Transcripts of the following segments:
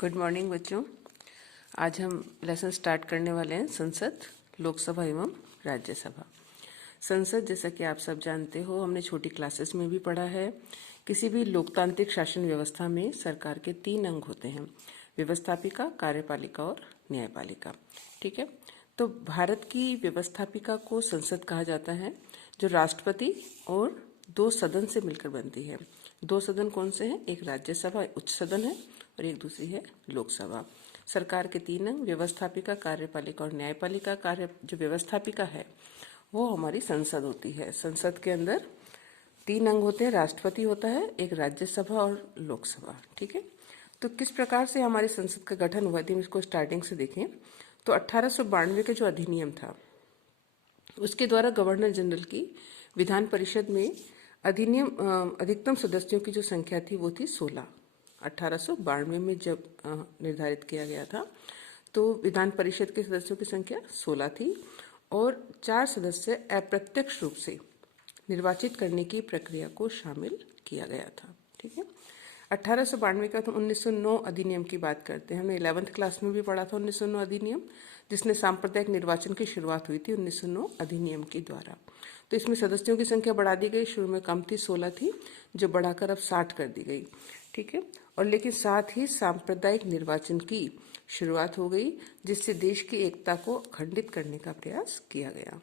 Good morning बच्चों। आज हम लेसन स्टार्ट करने वाले हैं संसद, लोकसभा एवं राज्यसभा। संसद, जैसा कि आप सब जानते हो, हमने छोटी क्लासेस में भी पढ़ा है। किसी भी लोकतांत्रिक शासन व्यवस्था में सरकार के 3 अंग होते हैं: व्यवस्थापिका, कार्यपालिका और न्यायपालिका। ठीक है। तो भारत की व्यवस्थापिका को संसद कहा जाता है, जो राष्ट्रपति और 2 सदन से मिलकर बनती है। 2 सदन कौन से हैं? एक राज्यसभा उच्च सदन है और एक दूसरी है लोकसभा। सरकार के 3 अंग व्यवस्थापिका, कार्यपालिका और न्यायपालिका। जो व्यवस्थापिका है वो हमारी संसद होती है। संसद के अंदर 3 अंग होते हैं: राष्ट्रपति होता है, एक राज्यसभा और लोकसभा। ठीक है। तो किस प्रकार से हमारी संसद का गठन हुआ थी, इसको स्टार्टिंग से देखें तो 1892 के जो अधिनियम था उसके द्वारा गवर्नर जनरल की विधान परिषद में अधिकतम सदस्यों की जो संख्या थी वो थी 16। 1892 में जब निर्धारित किया गया था तो विधान परिषद के सदस्यों की संख्या 16 थी और 4 सदस्य अप्रत्यक्ष रूप से निर्वाचित करने की प्रक्रिया को शामिल किया गया था। ठीक है। 1892 का तो 1909 अधिनियम की बात करते हैं। हमने 11th क्लास में भी पढ़ा था 1909 अधिनियम, जिसने सांप्रदायिक निर्वाचन की शुरुआत हुई थी 1909 अधिनियम के द्वारा। तो इसमें सदस्यों की संख्या बढ़ा दी गई। शुरू में कम थी, 16 थी, जो बढ़ाकर अब 60 कर दी गई। ठीक है। और लेकिन साथ ही सांप्रदायिक निर्वाचन की शुरुआत हो गई, जिससे देश की एकता को खंडित करने का प्रयास किया गया।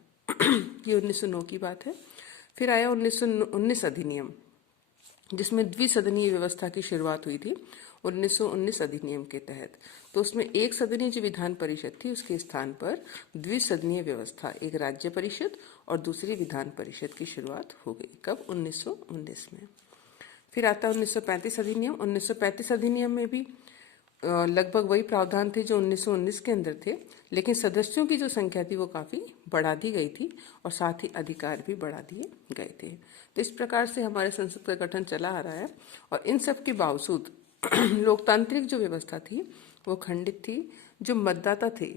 ये 1909 की बात है। फिर आया 1919 अधिनियम, जिसमें द्विसदनीय व्यवस्था की शुरुआत हुई थी 1919 अधिनियम के तहत। तो उसमें एक सदनीय जो विधान परिषद थी उसके स्थान पर द्विसदनीय व्यवस्था, एक राज्य परिषद और दूसरी विधान परिषद की शुरुआत हो गई। कब? 1919 में। फिर आता है 1935 अधिनियम। 1935 अधिनियम में भी लगभग वही प्रावधान थे जो 1919 के अंदर थे, लेकिन सदस्यों की जो संख्या थी वो काफ़ी बढ़ा दी गई थी और साथ ही अधिकार भी बढ़ा दिए गए थे। तो इस प्रकार से हमारे संसद का गठन चला आ रहा है और इन सब के बावजूद लोकतांत्रिक जो व्यवस्था थी वो खंडित थी। जो मतदाता थे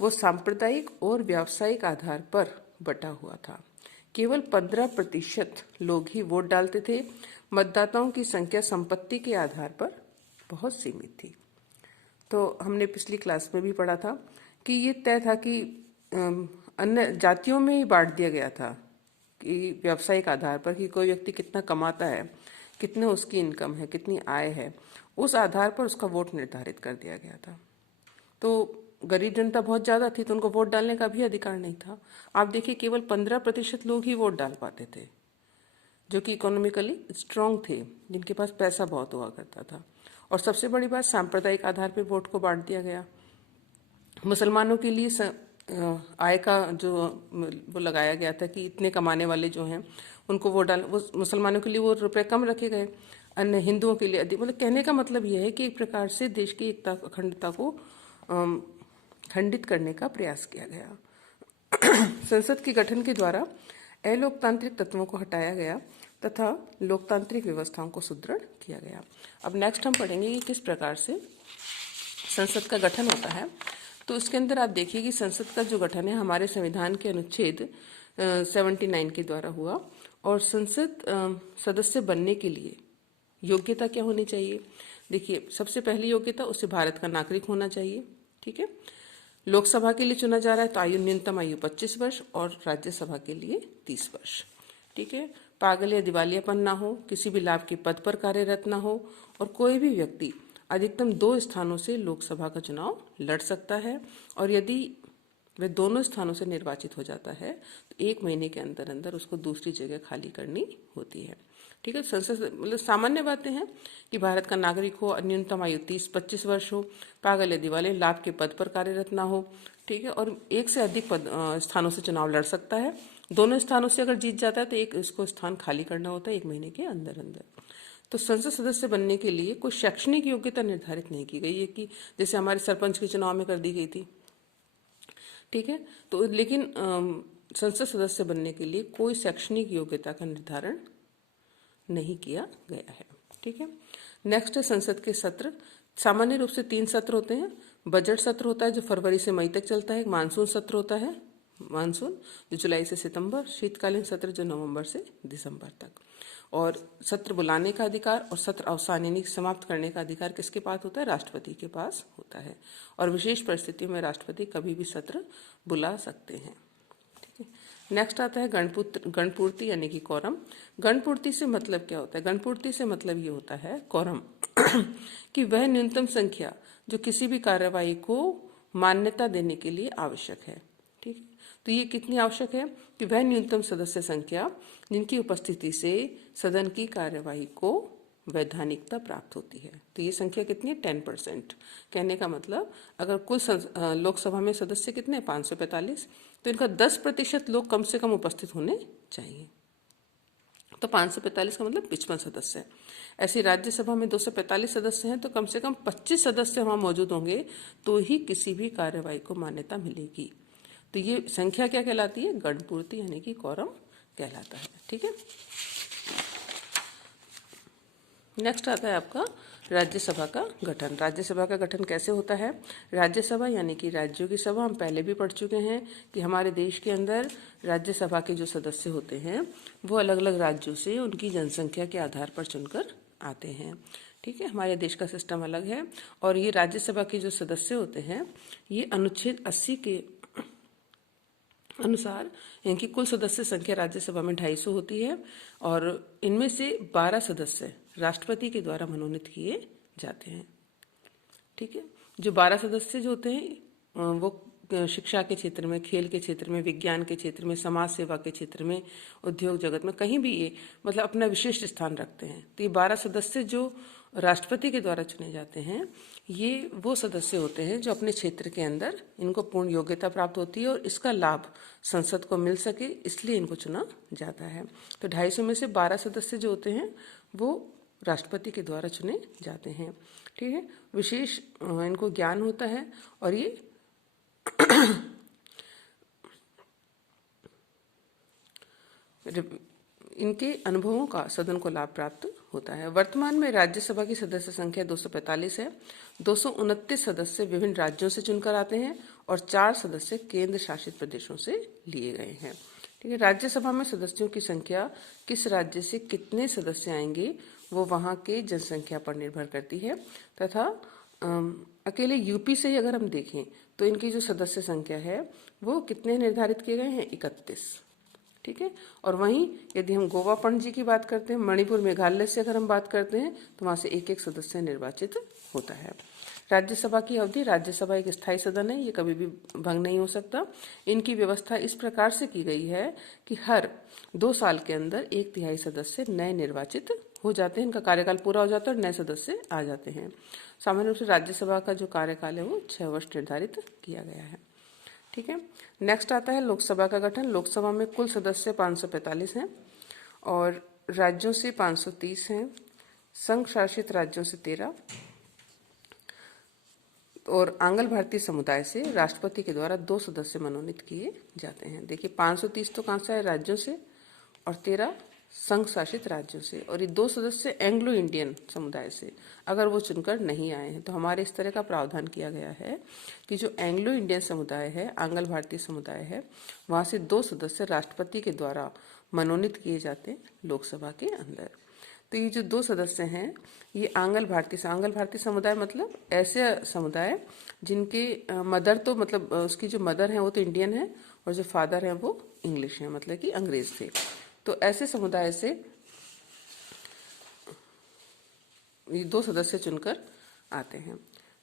वो सांप्रदायिक और व्यावसायिक आधार पर बटा हुआ था। केवल 15% लोग ही वोट डालते थे। मतदाताओं की संख्या संपत्ति के आधार पर बहुत सीमित थी। तो हमने पिछली क्लास में भी पढ़ा था कि ये तय था कि अन्य जातियों में ही बांट दिया गया था कि व्यावसायिक आधार पर कि कोई व्यक्ति कितना कमाता है, कितने उसकी इनकम है, कितनी आय है, उस आधार पर उसका वोट निर्धारित कर दिया गया था। तो गरीब जनता बहुत ज़्यादा थी तो उनको वोट डालने का भी अधिकार नहीं था। आप देखिए, केवल 15% लोग ही वोट डाल पाते थे, जो कि इकोनॉमिकली स्ट्रांग थे, जिनके पास पैसा बहुत हुआ करता था। और सबसे बड़ी बात, सांप्रदायिक आधार पर वोट को बांट दिया गया। मुसलमानों के लिए आय का जो वो लगाया गया था कि इतने कमाने वाले जो हैं उनको वोट डाल, वो मुसलमानों के लिए वो रुपए कम रखे गए, अन्य हिंदुओं के लिए अधिक। मतलब कहने का मतलब यह है कि एक प्रकार से देश की एकता अखंडता को खंडित करने का प्रयास किया गया। संसद के गठन के द्वारा अलोकतांत्रिक तत्वों को हटाया गया तथा लोकतांत्रिक व्यवस्थाओं को सुदृढ़ किया गया। अब नेक्स्ट हम पढ़ेंगे कि किस प्रकार से संसद का गठन होता है। तो इसके अंदर आप देखिए कि संसद का जो गठन है हमारे संविधान के अनुच्छेद 79 के द्वारा हुआ। और संसद सदस्य बनने के लिए योग्यता क्या होनी चाहिए? देखिए, सबसे पहली योग्यता, उसे भारत का नागरिक होना चाहिए। ठीक है। लोकसभा के लिए चुना जा रहा है तो न्यूनतम आयु 25 वर्ष और राज्यसभा के लिए 30 वर्ष। ठीक है। पागल या दिवालियापन ना हो, किसी भी लाभ के पद पर कार्यरत ना हो और कोई भी व्यक्ति अधिकतम 2 स्थानों से लोकसभा का चुनाव लड़ सकता है। और यदि वह दोनों स्थानों से निर्वाचित हो जाता है तो 1 महीने के अंदर अंदर उसको दूसरी जगह खाली करनी होती है। ठीक है। संसद मतलब सामान्य बातें हैं कि भारत का नागरिक हो, न्यूनतम आयु 30-25 वर्ष हो, पागल या दिवालिया, लाभ के पद पर कार्यरत ना हो। ठीक है। और 1 से अधिक स्थानों से चुनाव लड़ सकता है। दोनों स्थानों से अगर जीत जाता है तो एक इसको स्थान खाली करना होता है 1 महीने के अंदर अंदर। तो संसद सदस्य बनने के लिए कोई शैक्षणिक योग्यता निर्धारित नहीं की गई है कि जैसे हमारे सरपंच के चुनाव में कर दी गई थी। ठीक है। तो लेकिन संसद सदस्य बनने के लिए कोई शैक्षणिक योग्यता का निर्धारण नहीं किया गया है। ठीक है। नेक्स्ट है संसद के सत्र। सामान्य रूप से 3 सत्र होते हैं। बजट सत्र होता है जो फरवरी से मई तक चलता है। मानसून सत्र होता है, मानसून जो जुलाई से सितंबर। शीतकालीन सत्र जो नवंबर से दिसंबर तक। और सत्र बुलाने का अधिकार और सत्र अवसान यानी समाप्त करने का अधिकार किसके पास होता है? राष्ट्रपति के पास होता है। और विशेष परिस्थितियों में राष्ट्रपति कभी भी सत्र बुला सकते हैं। ठीक है, नेक्स्ट आता है गणपूर्ति यानी कि कोरम। गणपूर्ति से मतलब क्या होता है? गणपूर्ति से मतलब ये होता है कोरम कि वह न्यूनतम संख्या जो किसी भी कार्यवाही को मान्यता देने के लिए आवश्यक है। ठीक है, तो ये कितनी आवश्यक है कि वह न्यूनतम सदस्य संख्या जिनकी उपस्थिति से सदन की कार्यवाही को वैधानिकता प्राप्त होती है। तो ये संख्या कितनी है? 10%। कहने का मतलब अगर कुल लोकसभा में सदस्य कितने? 545, तो इनका 10% लोग कम से कम उपस्थित होने चाहिए। तो 545 का मतलब 55 सदस्य है। ऐसी राज्यसभा में 245 सदस्य हैं, तो कम से कम 25 सदस्य वहां मौजूद होंगे तो ही किसी भी कार्यवाही को मान्यता मिलेगी। तो ये संख्या क्या कहलाती है? गणपूर्ति यानी कि कोरम कहलाता है। ठीक है, नेक्स्ट आता है आपका राज्यसभा का गठन। राज्यसभा का गठन कैसे होता है? राज्यसभा यानी कि राज्यों की सभा, हम पहले भी पढ़ चुके हैं कि हमारे देश के अंदर राज्यसभा के जो सदस्य होते हैं वो अलग अलग राज्यों से उनकी जनसंख्या के आधार पर चुनकर आते हैं। ठीक है, हमारे देश का सिस्टम अलग है। और ये राज्यसभा के जो सदस्य होते हैं ये अनुच्छेद 80 के अनुसार इनकी कुल सदस्य संख्या राज्यसभा में 250 होती है और इनमें से 12 सदस्य राष्ट्रपति के द्वारा मनोनीत किए जाते हैं। ठीक है, जो 12 सदस्य जो होते हैं वो शिक्षा के क्षेत्र में, खेल के क्षेत्र में, विज्ञान के क्षेत्र में, समाज सेवा के क्षेत्र में, उद्योग जगत में कहीं भी ये मतलब अपना विशिष्ट स्थान रखते हैं। तो ये 12 सदस्य जो राष्ट्रपति के द्वारा चुने जाते हैं ये वो सदस्य होते हैं जो अपने क्षेत्र के अंदर इनको पूर्ण योग्यता प्राप्त होती है और इसका लाभ संसद को मिल सके इसलिए इनको चुना जाता है। तो 250 में से 12 सदस्य जो होते हैं वो राष्ट्रपति के द्वारा चुने जाते हैं। ठीक है, विशेष इनको ज्ञान होता है और ये इनके अनुभवों का सदन को लाभ प्राप्त होता है। वर्तमान में राज्यसभा की सदस्य संख्या 245 है। 229 सदस्य विभिन्न राज्यों से चुनकर आते हैं और 4 सदस्य केंद्र शासित प्रदेशों से लिए गए हैं। ठीक है, राज्यसभा में सदस्यों की संख्या किस राज्य से कितने सदस्य आएंगे वो वहां के जनसंख्या पर निर्भर करती है तथा अकेले यूपी से ही अगर हम देखें तो इनकी जो सदस्य संख्या है वो कितने निर्धारित किए गए हैं? 31। ठीक है, और वहीं यदि हम गोवा पणजी की बात करते हैं, मणिपुर मेघालय से अगर हम बात करते हैं तो वहां से एक एक सदस्य निर्वाचित होता है। राज्यसभा की अवधि, राज्यसभा एक स्थायी सदन है, ये कभी भी भंग नहीं हो सकता। इनकी व्यवस्था इस प्रकार से की गई है कि हर 2 साल के अंदर 1/3 सदस्य नए निर्वाचित हो जाते हैं, इनका कार्यकाल पूरा हो जाता है और नए सदस्य आ जाते हैं। सामान्य रूप से राज्यसभा का जो कार्यकाल है वो 6 वर्ष निर्धारित किया गया है। ठीक है, नेक्स्ट आता है लोकसभा का गठन। लोकसभा में कुल सदस्य 545 हैं और राज्यों से 530 हैं, संघ शासित राज्यों से 13 और आंग्ल भारतीय समुदाय से राष्ट्रपति के द्वारा 2 सदस्य मनोनीत किए जाते हैं। देखिए 530 तो कहाँ से है? राज्यों से, और 13 संघ शासित राज्यों से, और ये 2 सदस्य एंग्लो इंडियन समुदाय से अगर वो चुनकर नहीं आए हैं। तो हमारे इस तरह का प्रावधान किया गया है कि जो एंग्लो इंडियन समुदाय है, आंग्ल भारतीय समुदाय है, वहां से 2 सदस्य राष्ट्रपति के द्वारा मनोनीत किए जाते हैं लोकसभा के अंदर। तो ये जो 2 सदस्य हैं ये आंग्ल भारतीय समुदाय मतलब ऐसे समुदाय जिनके मदर तो मतलब उसकी जो मदर है वो तो इंडियन है और जो फादर है वो इंग्लिश है, मतलब कि अंग्रेज थे। तो ऐसे समुदाय से ये 2 सदस्य चुनकर आते हैं।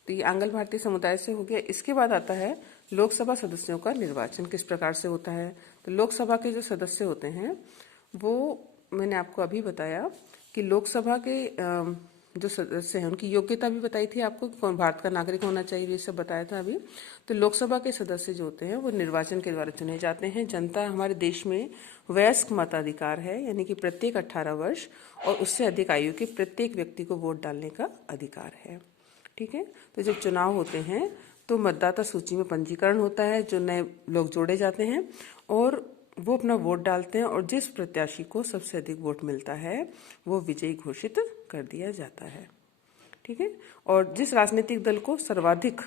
तो ये आंग्ल भारतीय समुदाय से हो गया। इसके बाद आता है लोकसभा सदस्यों का निर्वाचन किस प्रकार से होता है। तो लोकसभा के जो सदस्य होते हैं वो मैंने आपको अभी बताया कि लोकसभा के जो सदस्य हैं उनकी योग्यता भी बताई थी आपको, कौन भारत का नागरिक होना चाहिए, ये सब बताया था अभी। तो लोकसभा के सदस्य जो होते हैं वो निर्वाचन के द्वारा चुने जाते हैं। जनता हमारे देश में वयस्क मताधिकार है, यानी कि प्रत्येक 18 वर्ष और उससे अधिक आयु के प्रत्येक व्यक्ति को वोट डालने का अधिकार है। ठीक है, तो जब चुनाव होते हैं तो मतदाता सूची में पंजीकरण होता है, जो नए लोग जोड़े जाते हैं और वो अपना वोट डालते हैं और जिस प्रत्याशी को सबसे अधिक वोट मिलता है वो विजयी घोषित कर दिया जाता है। ठीक है, और जिस राजनीतिक दल को सर्वाधिक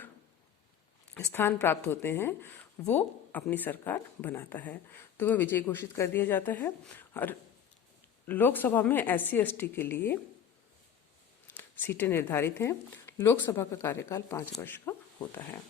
स्थान प्राप्त होते हैं वो अपनी सरकार बनाता है, तो वह विजयी घोषित कर दिया जाता है। और लोकसभा में SC/ST के लिए सीटें निर्धारित हैं। लोकसभा का कार्यकाल 5 वर्ष का होता है।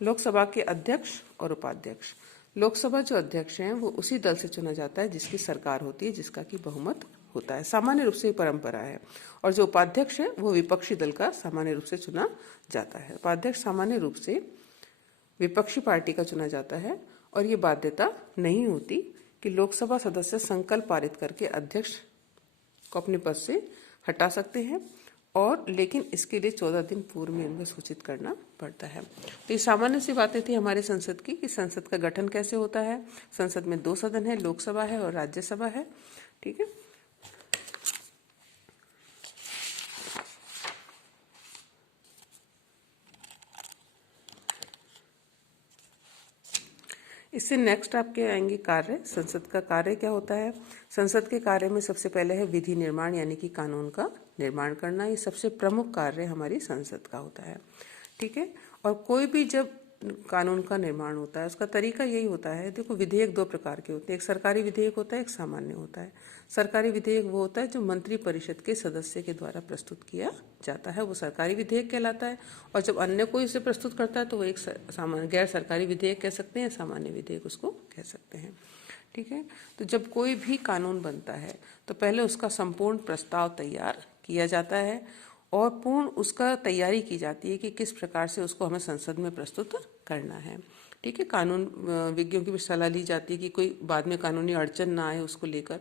लोकसभा के अध्यक्ष और उपाध्यक्ष। लोकसभा जो अध्यक्ष हैं वो उसी दल से चुना जाता है जिसकी सरकार होती है, जिसका कि बहुमत होता है। सामान्य रूप से ये परंपरा है। और जो उपाध्यक्ष है वो विपक्षी दल का सामान्य रूप से चुना जाता है। उपाध्यक्ष सामान्य रूप से विपक्षी पार्टी का चुना जाता है और ये बाध्यता नहीं होती कि लोकसभा सदस्य संकल्प पारित करके अध्यक्ष को अपने पद से हटा सकते हैं, और लेकिन इसके लिए 14 दिन पूर्व में इनको सूचित करना पड़ता है। तो ये सामान्य सी बातें थी हमारे संसद की कि संसद का गठन कैसे होता है। संसद में 2 सदन है, लोकसभा है और राज्यसभा है। ठीक है। इससे नेक्स्ट आपके आएंगे कार्य। संसद का कार्य क्या होता है। संसद के कार्य में सबसे पहले है विधि निर्माण, यानी कि कानून का निर्माण करना। ये सबसे प्रमुख कार्य हमारी संसद का होता है। ठीक है। और कोई भी जब कानून का निर्माण होता है उसका तरीका यही होता है। देखो, विधेयक 2 प्रकार के होते हैं। एक सरकारी विधेयक होता है, एक सामान्य होता है। सरकारी विधेयक वो होता है जो मंत्री परिषद के सदस्य के द्वारा प्रस्तुत किया जाता है, वो सरकारी विधेयक कहलाता है। और जब अन्य कोई उसे प्रस्तुत करता है तो वो एक सामान्य गैर सरकारी विधेयक कह सकते हैं, सामान्य विधेयक उसको कह सकते हैं। ठीक है। तो जब कोई भी कानून बनता है तो पहले उसका संपूर्ण प्रस्ताव तैयार किया जाता है और पूर्ण उसका तैयारी की जाती है कि किस प्रकार से उसको हमें संसद में प्रस्तुत करना है। ठीक है। कानून विज्ञों की भी सलाह ली जाती है कि कोई बाद में कानूनी अड़चन ना आए उसको लेकर।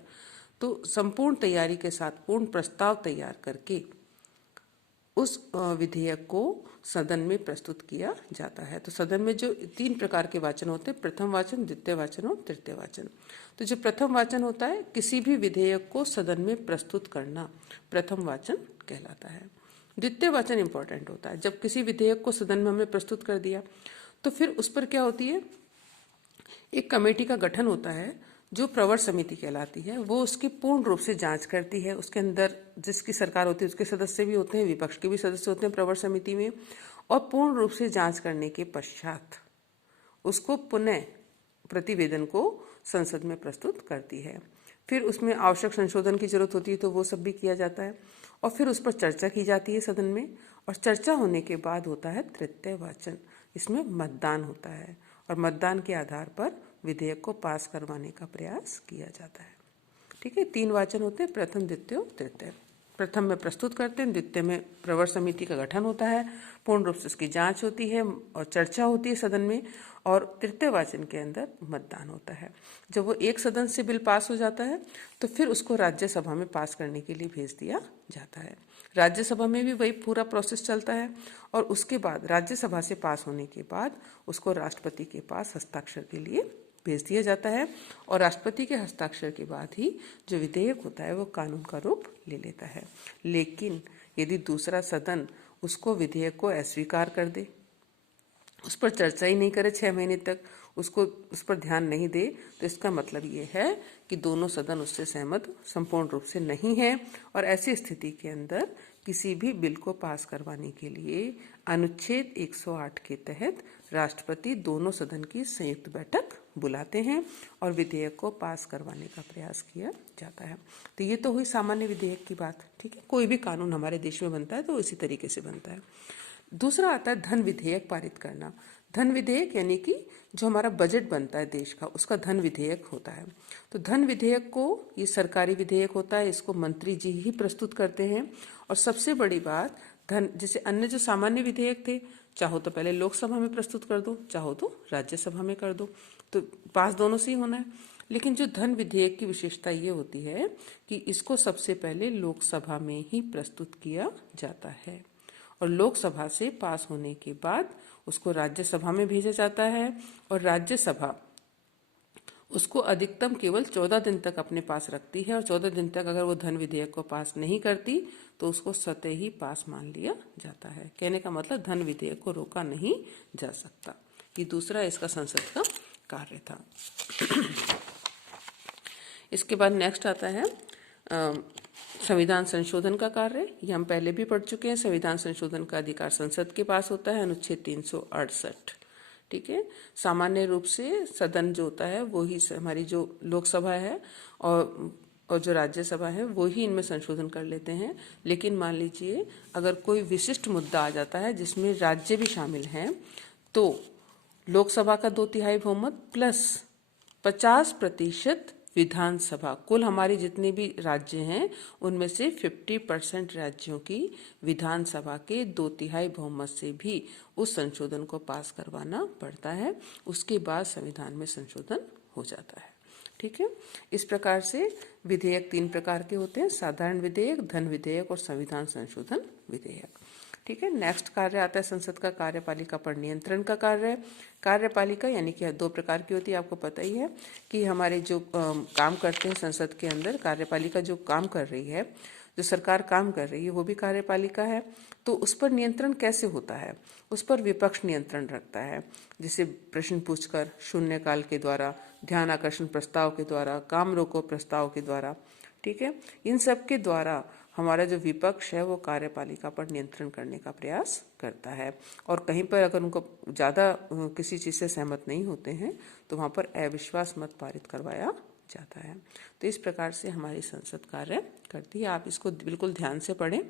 तो संपूर्ण तैयारी के साथ पूर्ण प्रस्ताव तैयार करके उस विधेयक को सदन में प्रस्तुत किया जाता है। तो सदन में जो 3 प्रकार के वाचन होते हैं, प्रथम वाचन, द्वितीय वाचन और तृतीय वाचन। तो जो प्रथम वाचन होता है, किसी भी विधेयक को सदन में प्रस्तुत करना प्रथम वाचन कहलाता है। द्वितीय वाचन इंपॉर्टेंट होता है। जब किसी विधेयक को सदन में हमने प्रस्तुत कर दिया तो फिर उस पर क्या होती है, एक कमेटी का गठन होता है जो प्रवर समिति कहलाती है। वो उसकी पूर्ण रूप से जांच करती है। उसके अंदर जिसकी सरकार होती है उसके सदस्य भी होते हैं, विपक्ष के भी सदस्य होते हैं प्रवर समिति में। और पूर्ण रूप से जांच करने के पश्चात उसको पुनः प्रतिवेदन को संसद में प्रस्तुत करती है। फिर उसमें आवश्यक संशोधन की जरूरत होती है तो वो सब भी किया जाता है और फिर उस पर चर्चा की जाती है सदन में। और चर्चा होने के बाद होता है तृतीय वाचन। इसमें मतदान होता है और मतदान के आधार पर विधेयक को पास करवाने का प्रयास किया जाता है। ठीक है। 3 वाचन होते हैं, प्रथम, द्वितीय और तृतीय। प्रथम में प्रस्तुत करते हैं, द्वितीय में प्रवर समिति का गठन होता है, पूर्ण रूप से उसकी जांच होती है और चर्चा होती है सदन में, और तृतीय वाचन के अंदर मतदान होता है। जब वो एक सदन से बिल पास हो जाता है तो फिर उसको राज्यसभा में पास करने के लिए भेज दिया जाता है। राज्यसभा में भी वही पूरा प्रोसेस चलता है और उसके बाद राज्यसभा से पास होने के बाद उसको राष्ट्रपति के पास हस्ताक्षर के लिए भेज दिया जाता है और राष्ट्रपति के हस्ताक्षर के बाद ही जो विधेयक होता है वो कानून का रूप ले लेता है। लेकिन यदि दूसरा सदन उसको विधेयक को अस्वीकार कर दे, उस पर चर्चा ही नहीं करे 6 महीने तक, उसको उस पर ध्यान नहीं दे, तो इसका मतलब ये है कि दोनों सदन उससे सहमत संपूर्ण रूप से नहीं है। और ऐसी स्थिति के अंदर किसी भी बिल को पास करवाने के लिए अनुच्छेद 108 के तहत राष्ट्रपति दोनों सदन की संयुक्त बैठक बुलाते हैं और विधेयक को पास करवाने का प्रयास किया जाता है। तो ये तो हुई सामान्य विधेयक की बात। ठीक है। कोई भी कानून हमारे देश में बनता है तो इसी तरीके से बनता है। दूसरा आता है धन विधेयक पारित करना। धन विधेयक यानी कि जो हमारा बजट बनता है देश का, उसका धन विधेयक होता है। तो धन विधेयक को, ये सरकारी विधेयक होता है, इसको मंत्री जी ही प्रस्तुत करते हैं। और सबसे बड़ी बात, धन, जैसे अन्य जो सामान्य विधेयक थे, चाहो तो पहले लोकसभा में प्रस्तुत कर दो, चाहो तो राज्यसभा में कर दो, तो पास दोनों से ही होना है। लेकिन जो धन विधेयक की विशेषता ये होती है कि इसको सबसे पहले लोकसभा में ही प्रस्तुत किया जाता है और लोकसभा से पास होने के बाद उसको राज्यसभा में भेजा जाता है और राज्यसभा उसको अधिकतम केवल 14 दिन तक अपने पास रखती है और 14 दिन तक अगर वो धन विधेयक को पास नहीं करती तो उसको स्वतः ही पास मान लिया जाता है। कहने का मतलब धन विधेयक को रोका नहीं जा सकता। ये दूसरा इसका संसद का कार्य था। इसके बाद नेक्स्ट आता है संविधान संशोधन का कार्य। ये हम पहले भी पढ़ चुके हैं। संविधान संशोधन का अधिकार संसद के पास होता है, अनुच्छेद 368। ठीक है। सामान्य रूप से सदन जो होता है वो ही हमारी जो लोकसभा है और जो राज्यसभा है वो ही इनमें संशोधन कर लेते हैं। लेकिन मान लीजिए अगर कोई विशिष्ट मुद्दा आ जाता है जिसमें राज्य भी शामिल हैं, तो लोकसभा का 2/3 बहुमत प्लस 50% विधानसभा, कुल हमारी जितने भी राज्य हैं उनमें से 50% राज्यों की विधानसभा के 2/3 बहुमत से भी उस संशोधन को पास करवाना पड़ता है। उसके बाद संविधान में संशोधन हो जाता है। ठीक है, इस प्रकार से विधेयक 3 प्रकार के होते हैं: साधारण विधेयक, धन विधेयक और संविधान संशोधन विधेयक। ठीक है, नेक्स्ट कार्य आता है संसद का कार्यपालिका पर नियंत्रण का कार्य। कार्यपालिका यानी कि 2 प्रकार की होती है, आपको पता ही है कि हमारे जो काम करते हैं संसद के अंदर, कार्यपालिका जो काम कर रही है, जो सरकार काम कर रही है वो भी कार्यपालिका है। तो उस पर नियंत्रण कैसे होता है? उस पर विपक्ष नियंत्रण रखता है, जिसे प्रश्न पूछकर, शून्यकाल के द्वारा, ध्यान आकर्षण प्रस्ताव के द्वारा, काम रोको प्रस्ताव के द्वारा। ठीक है, इन सब के द्वारा हमारा जो विपक्ष है वो कार्यपालिका पर नियंत्रण करने का प्रयास करता है। और कहीं पर अगर उनको ज़्यादा किसी चीज़ से सहमत नहीं होते हैं तो वहाँ पर अविश्वास मत पारित करवाया जाता है। तो इस प्रकार से हमारी संसद कार्य करती है। आप इसको बिल्कुल ध्यान से पढ़ें।